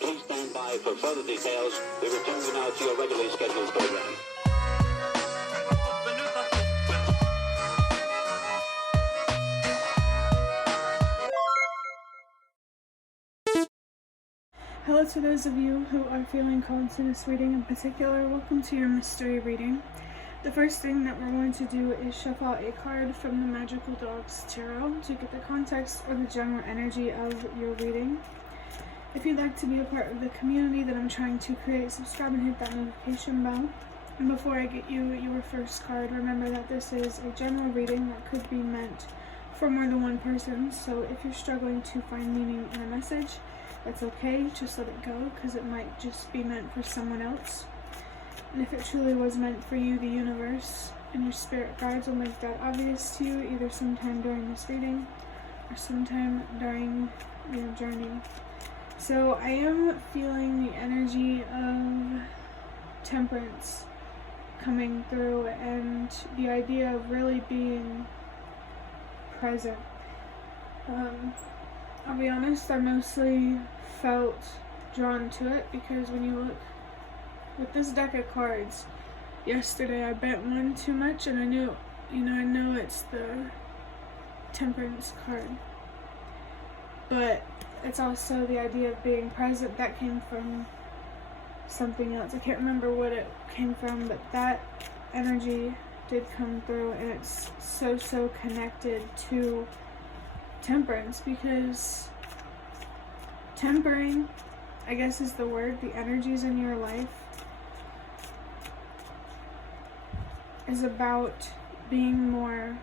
Please stand by for further details. We return you now to your regularly scheduled program. Hello to those of you who are feeling called to this reading in particular. Welcome to your mystery reading. The first thing that we're going to do is shuffle a card from the Magical Dogs Tarot to get the context or the general energy of your reading. If you'd like to be a part of the community that I'm trying to create, subscribe and hit that notification bell. And before I get you your first card, remember that this is a general reading that could be meant for more than one person. So if you're struggling to find meaning in a message, that's okay, just let it go, because it might just be meant for someone else. And if it truly was meant for you, the universe and your spirit guides will make that obvious to you, either sometime during this reading or sometime during your journey. So I am feeling the energy of temperance coming through, and the idea of really being present. I'll be honest, I mostly felt drawn to it because when you look with this deck of cards, yesterday I bent one too much and I knew, I know it's the temperance card, but it's also the idea of being present. That came from something else. I can't remember what it came from, but that energy did come through, and it's so connected to temperance, because tempering, I guess is the word, the energies in your life is about being more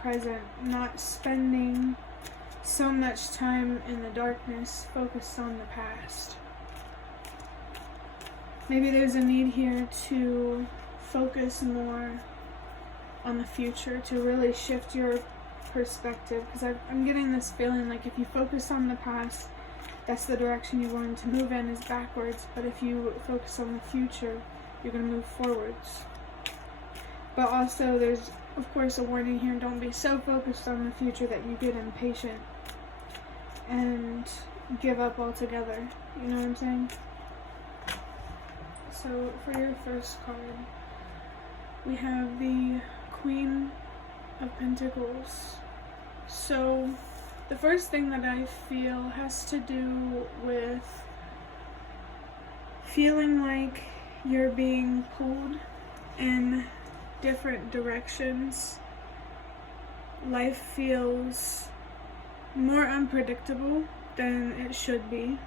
present, not spending so much time in the darkness focused on the past. Maybe there's a need here to focus more on the future, to really shift your perspective, because I'm getting this feeling like if you focus on the past, that's the direction you're going to move in, is backwards, but if you focus on the future, you're going to move forwards. But also there's of course a warning here: don't be so focused on the future that you get impatient and give up altogether. You know what I'm saying? So for your first card, we have the Queen of Pentacles. So the first thing that I feel has to do with feeling like you're being pulled in different directions. Life feels more unpredictable than it should be,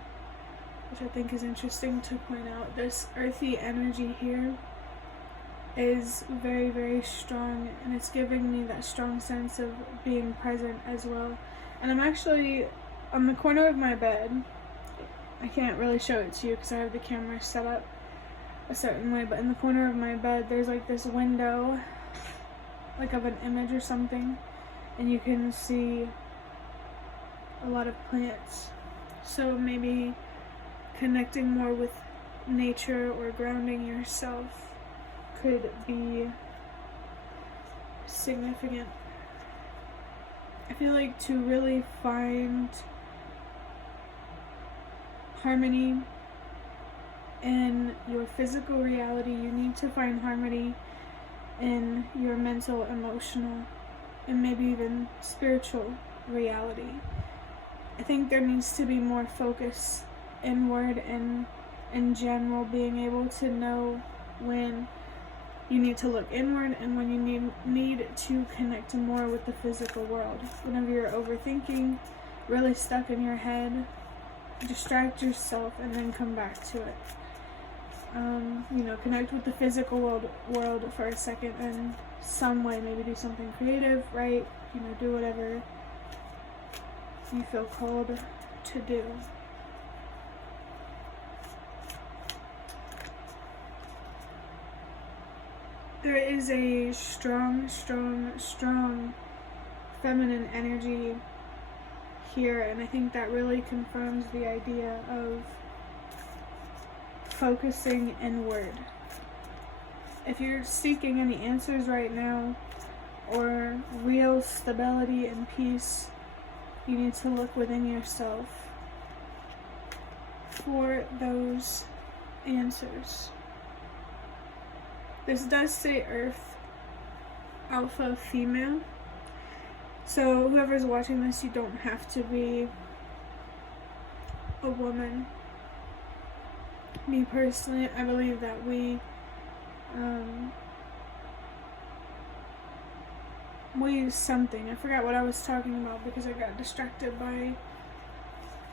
which I think is interesting to point out. This earthy energy here is very strong, and it's giving me that strong sense of being present as well. And I'm actually on the corner of my bed. I can't really show it to you because I have the camera set up a certain way, but in the corner of my bed there's like this window, like of an image or something, and you can see a lot of plants. So maybe connecting more with nature or grounding yourself could be significant. I feel like to really find harmony in your physical reality, you need to find harmony in your mental, emotional, and maybe even spiritual reality. I think there needs to be more focus inward, and in general being able to know when you need to look inward and when you need to connect more with the physical world. Whenever you're overthinking, really stuck in your head, distract yourself and then come back to it. Connect with the physical world for a second in some way. Maybe do something creative, right? Do whatever you feel called to do. There is a strong feminine energy here, and I think that really confirms the idea of focusing inward. If you're seeking any answers right now or real stability and peace, you need to look within yourself. for those answers. This does say Earth, Alpha, Female. So whoever's watching this, you don't have to be a woman. Me personally, I believe that we something. I forgot what I was talking about because I got distracted by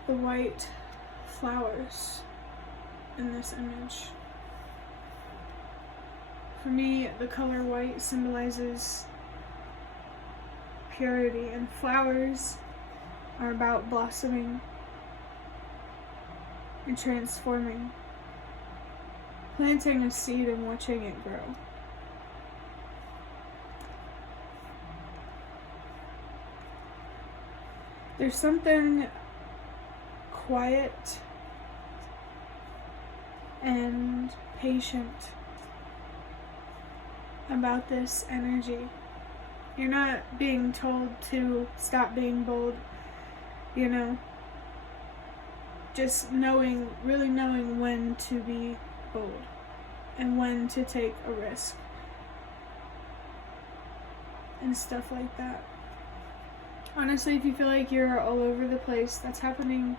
the white flowers in this image. For me, the color white symbolizes purity, and flowers are about blossoming and transforming, planting a seed and watching it grow. There's something quiet and patient about this energy. You're not being told to stop being bold, you know. Just really knowing when to be bold and when to take a risk and stuff like that. Honestly, if you feel like you're all over the place, that's happening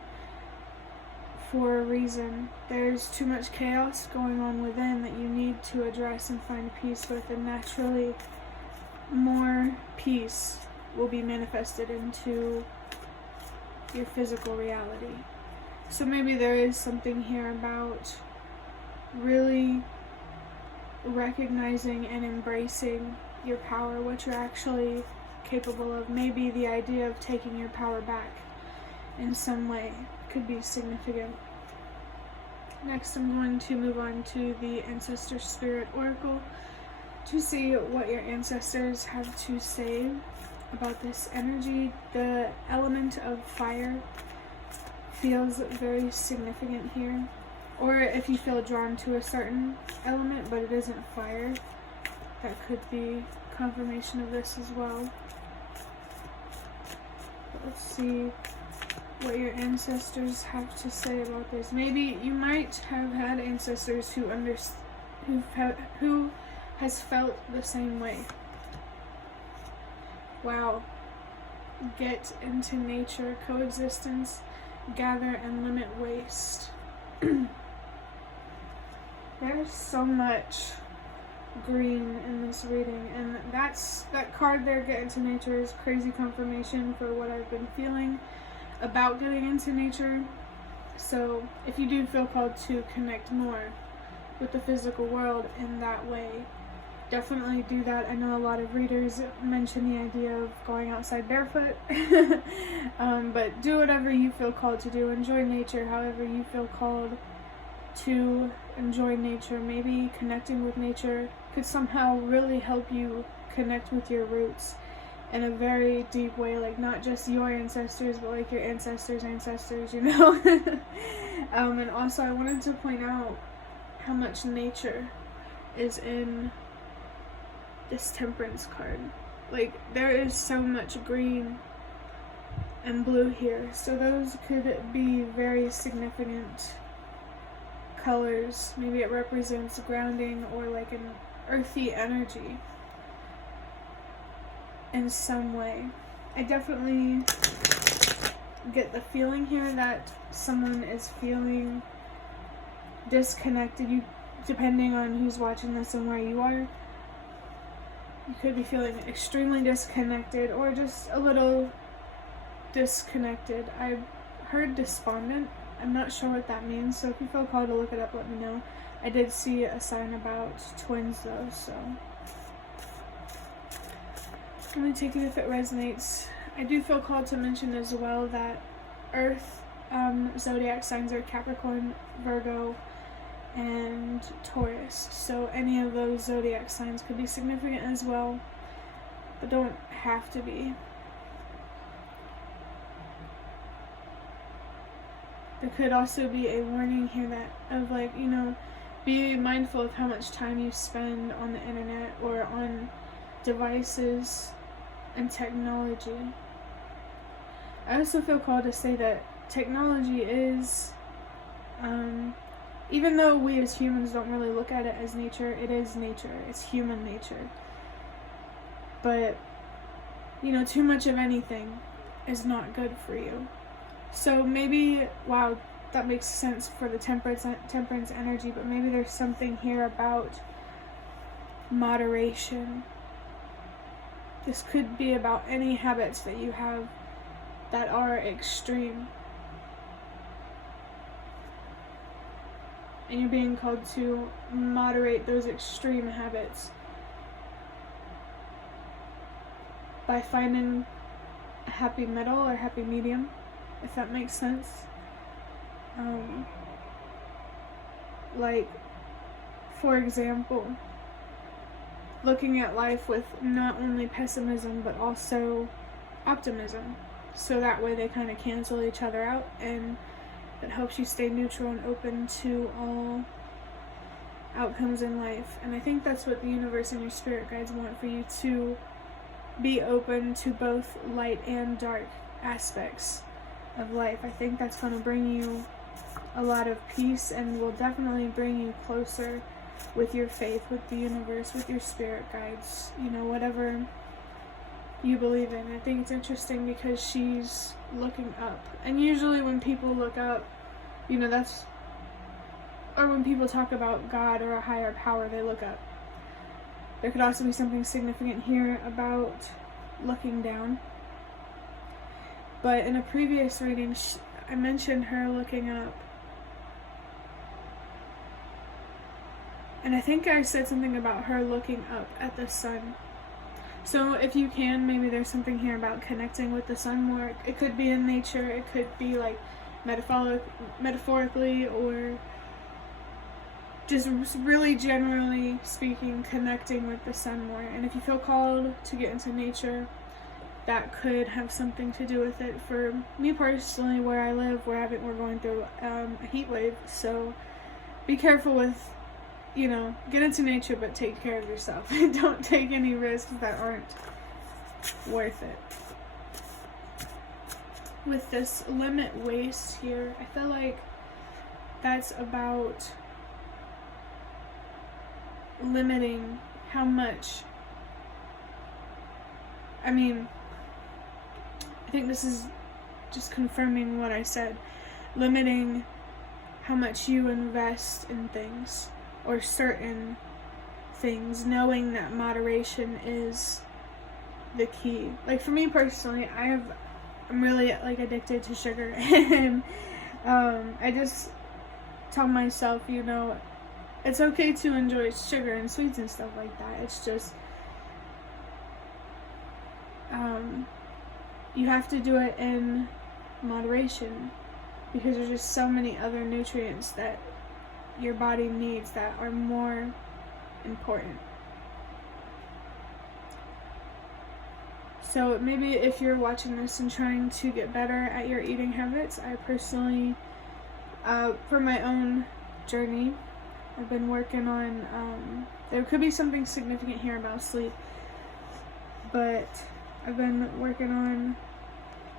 for a reason. There's too much chaos going on within that you need to address and find peace with, and naturally more peace will be manifested into your physical reality. So maybe there is something here about really recognizing and embracing your power, what you're actually capable of. Maybe the idea of taking your power back in some way could be significant. Next, I'm going to move on to the Ancestor Spirit Oracle to see what your ancestors have to say about this energy. The element of fire feels very significant here, or if you feel drawn to a certain element but it isn't fire, that could be confirmation of this as well. Let's see what your ancestors have to say about this. Maybe you might have had ancestors who has felt the same way. Wow. Get into nature, coexistence, gather and limit waste. There's so much green in this reading, and that card there, get into nature, is crazy confirmation for what I've been feeling about getting into nature. So if you do feel called to connect more with the physical world in that way, definitely do that. I know a lot of readers mention the idea of going outside barefoot, but do whatever you feel called to do. Enjoy nature however you feel called to enjoy nature. Maybe connecting with nature could somehow really help you connect with your roots in a very deep way, like not just your ancestors, but like your ancestors' ancestors, you know. And also I wanted to point out how much nature is in this Temperance card. Like, there is so much green and blue here, so those could be very significant colors. Maybe it represents grounding or like an earthy energy in some way. I definitely get the feeling here that someone is feeling disconnected. Depending on who's watching this and where you are, you could be feeling extremely disconnected or just a little disconnected. I heard despondent. I'm not sure what that means, so if you feel called to look it up, let me know. I did see a sign about twins though, so I'm going to take it if it resonates. I do feel called to mention as well that Earth zodiac signs are Capricorn, Virgo, and Taurus. So any of those zodiac signs could be significant as well, but don't have to be. There could also be a warning here that of like, you know, be mindful of how much time you spend on the internet or on devices and technology. I also feel called to say that technology is Even though we as humans don't really look at it as nature, it is nature. It's human nature. But, too much of anything is not good for you. So maybe, wow, that makes sense for the temperance energy, but maybe there's something here about moderation. This could be about any habits that you have that are extreme. And you're being called to moderate those extreme habits by finding a happy middle or happy medium, if that makes sense. Like, for example, looking at life with not only pessimism but also optimism, so that way they kind of cancel each other out, and it helps you stay neutral and open to all outcomes in life. And I think that's what the universe and your spirit guides want for you, to be open to both light and dark aspects of life. I think that's going to bring you a lot of peace and will definitely bring you closer with your faith, with the universe, with your spirit guides, whatever you believe in. I think it's interesting because she's looking up. And usually when people look up, or when people talk about God or a higher power, they look up. There could also be something significant here about looking down. But in a previous reading, I mentioned her looking up. And I think I said something about her looking up at the sun. So if you can, maybe there's something here about connecting with the sun more. It could be in nature, it could be like metaphorically, or just really generally speaking, connecting with the sun more. And if you feel called to get into nature, that could have something to do with it. For me personally, where I live, we're going through a heat wave, so be careful with, get into nature, but take care of yourself. Don't take any risks that aren't worth it. With this limit waste here, I feel like that's about limiting how much, I think this is just confirming what I said, limiting how much you invest in things or certain things, knowing that moderation is the key. Like for me personally, I'm really addicted to sugar, and I just tell myself, it's okay to enjoy sugar and sweets and stuff like that. It's just you have to do it in moderation, because there's just so many other nutrients that your body needs that are more important. So maybe if you're watching this and trying to get better at your eating habits, I personally, for my own journey, I've been working on, there could be something significant here about sleep, but I've been working on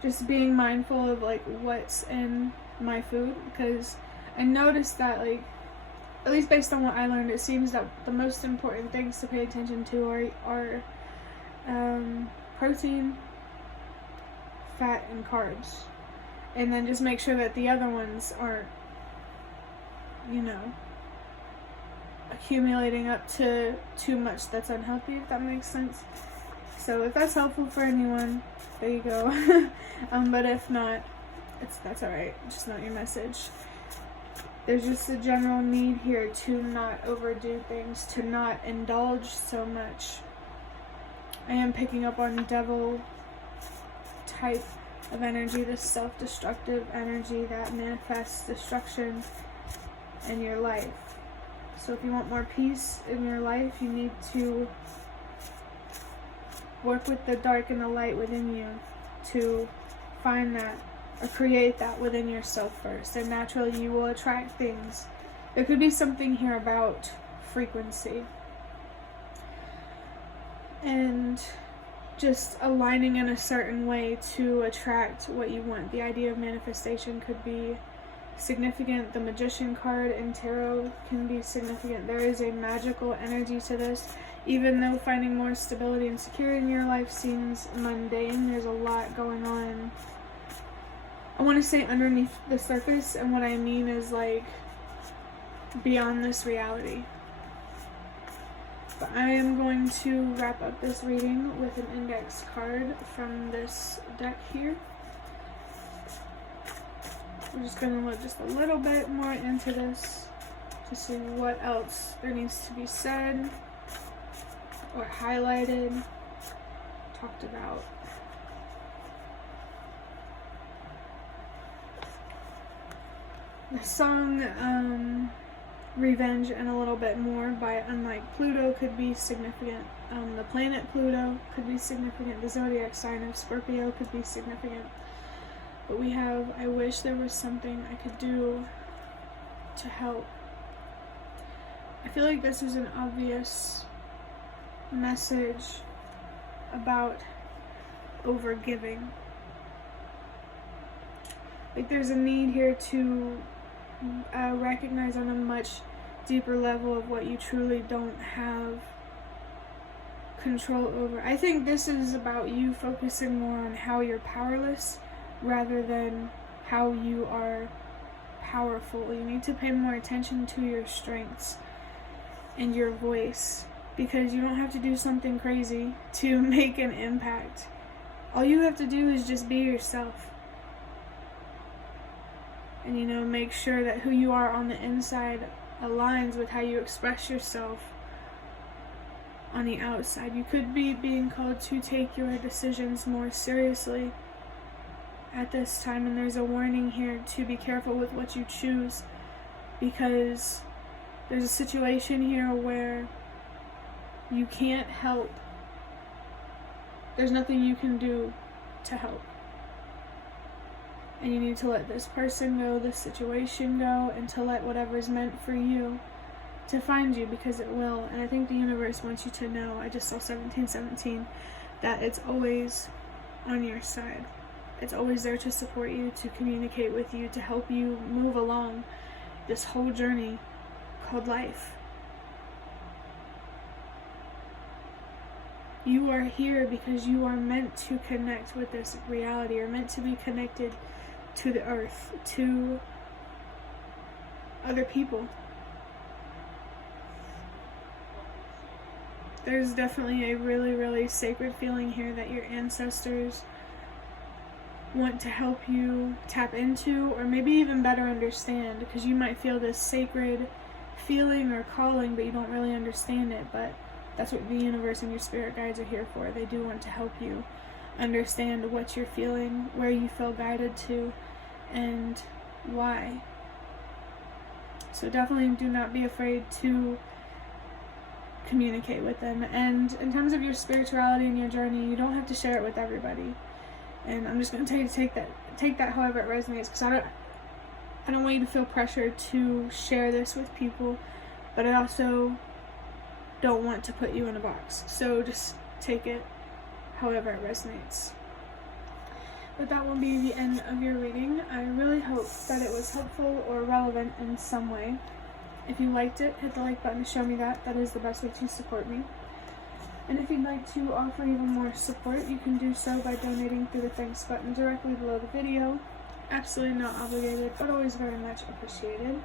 just being mindful of what's in my food, because I noticed that at least based on what I learned, it seems that the most important things to pay attention to are protein, fat, and carbs. And then just make sure that the other ones aren't, accumulating up to too much that's unhealthy, if that makes sense. So if that's helpful for anyone, there you go. But if not, that's alright. Just not your message. There's just a general need here to not overdo things, to not indulge so much. I am picking up on devil type of energy, this self-destructive energy that manifests destruction in your life. So if you want more peace in your life, you need to work with the dark and the light within you to find that or create that within yourself first, and naturally you will attract things. There could be something here about frequency and just aligning in a certain way to attract what you want. The idea of manifestation could be significant. The Magician card in tarot can be significant. There is a magical energy to this. Even though finding more stability and security in your life seems mundane, there's a lot going on, I want to say, underneath the surface. And what I mean is like beyond this reality. But I am going to wrap up this reading with an index card from this deck here. We're just going to look just a little bit more into this to see what else there needs to be said or highlighted, talked about. The song Revenge and a Little Bit More by Unlike Pluto could be significant. The planet Pluto could be significant. The zodiac sign of Scorpio could be significant. But we have, I wish there was something I could do to help. I feel like this is an obvious message about overgiving. Like there's a need here to recognize on a much deeper level of what you truly don't have control over. I think this is about you focusing more on how you're powerless rather than how you are powerful. You need to pay more attention to your strengths and your voice, because you don't have to do something crazy to make an impact. All you have to do is just be yourself. And, you know, make sure that who you are on the inside aligns with how you express yourself on the outside. You could be being called to take your decisions more seriously at this time, and there's a warning here to be careful with what you choose, because there's a situation here where you can't help. There's nothing you can do to help. And you need to let this person go, this situation go, and to let whatever's meant for you to find you, because it will. And I think the universe wants you to know, I just saw 1717, that it's always on your side. It's always there to support you, to communicate with you, to help you move along this whole journey called life. You are here because you are meant to connect with this reality. You're meant to be connected to the earth, to other people. There's definitely a really, really sacred feeling here that your ancestors want to help you tap into, or maybe even better understand, because you might feel this sacred feeling or calling, but you don't really understand it. But that's what the universe and your spirit guides are here for. They do want to help you understand what you're feeling, where you feel guided to, and why. So definitely do not be afraid to communicate with them. And in terms of your spirituality and your journey, you don't have to share it with everybody. And I'm just going to tell you to take that however it resonates, because I don't want you to feel pressured to share this with people, but I also don't want to put you in a box. So just take it however it resonates. But that will be the end of your reading. I really hope that it was helpful or relevant in some way. If you liked it, hit the like button to show me that. That is the best way to support me. And if you'd like to offer even more support, you can do so by donating through the thanks button directly below the video. Absolutely not obligated, but always very much appreciated.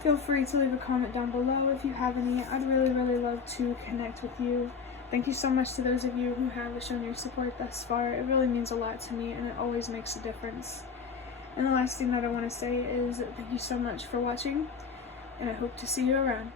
Feel free to leave a comment down below if you have any. I'd really, really love to connect with you. Thank you so much to those of you who have shown your support thus far. It really means a lot to me, and it always makes a difference. And the last thing that I want to say is thank you so much for watching, and I hope to see you around.